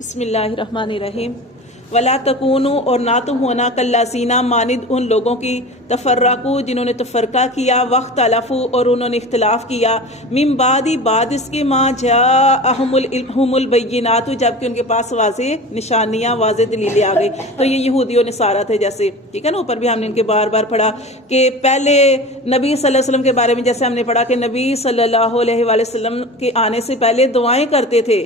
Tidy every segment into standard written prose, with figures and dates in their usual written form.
بسم اللہ الرحمن الرحیم ولا تکونوا اور نہ تم ہونا کالذین مانند ان لوگوں کی تفرقوا جنہوں نے تفرقہ کیا واختلفوا اور انہوں نے اختلاف کیا من بعد اس کے ما جاءہم البینات جبکہ ان کے پاس واضح نشانیاں واضح دلیلیں آ گئی. تو یہ یہودی و نصارہ تھے جیسے, ٹھیک ہے نا, اوپر بھی ہم نے ان کے بار بار پڑھا کہ پہلے نبی صلی اللہ علیہ وسلم کے بارے میں جیسے ہم نے پڑھا کہ نبی صلی اللہ علیہ وآلہ وسلم کے آنے سے پہلے دعائیں کرتے تھے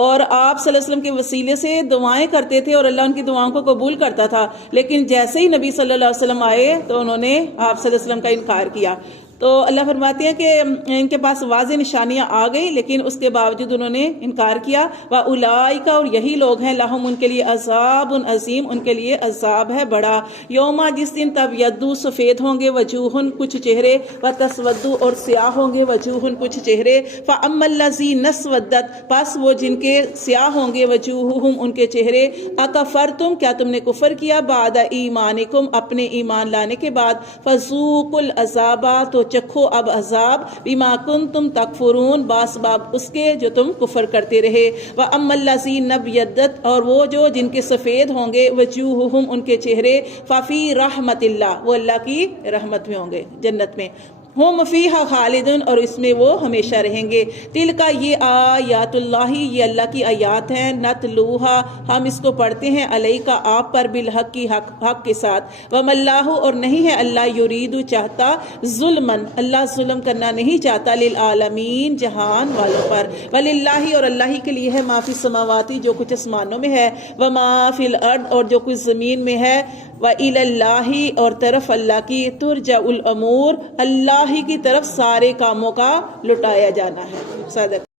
اور آپ صلی اللہ علیہ وسلم کے وسیلے سے دعائیں کرتے تھے اور اللہ ان کی دعاؤں کو قبول کرتا تھا. لیکن جیسے ہی نبی صلی اللہ علیہ وسلم آئے تو انہوں نے آپ صلی اللہ علیہ وسلم کا انکار کیا. تو اللہ فرماتے ہیں کہ ان کے پاس واضح نشانیاں آ گئی لیکن اس کے باوجود انہوں نے انکار کیا. وَأُولَٰئِکَ اور یہی لوگ ہیں لَهُمْ ان کے لیے عذاب عظیم, ان کے لیے عذاب ہے بڑا. یوما جس دن تبیض سفید ہوں گے وجوہ کچھ چہرے وتسود اور سیاہ ہوں گے وجوہ کچھ چہرے. فَأَمَّا الَّذِينَ اسْوَدَّتْ پس وہ جن کے سیاہ ہوں گے وجوہہم ان کے چہرے اکفرتم کیا تم نے کفر کیا بعد ایمانکم اپنے ایمان لانے کے بعد فذوقوا العذاب تو چکھو اب عذاب بما کنتم تکفرون باسباب اس کے جو تم کفر کرتے رہے. واما الذین ابیضت اور وہ جو جن کے سفید ہوں گے وجوہہم ان کے چہرے ففی رحمت اللہ وہ اللہ کی رحمت میں ہوں گے جنت میں. ہم فیہا خالدون اور اس میں وہ ہمیشہ رہیں گے. تلکا یہ آیات اللہ یہ اللہ کی آیات ہیں نتلوہا ہم اس کو پڑھتے ہیں علیکا آپ پر بالحق کی حق کے ساتھ. وما اللہ اور نہیں ہے اللہ یرید چاہتا ظلمن اللہ ظلم کرنا نہیں چاہتا للعالمین جہان والوں پر. وللہ اور اللہ کے لیے ہے ما فی السماوات جو کچھ آسمانوں میں ہے وما فی الارض اور جو کچھ زمین میں ہے. وإلی اللہ اور طرف اللہ کی ترجع الامور اللہ کی طرف سارے کاموں کا لٹایا جانا ہے. صدق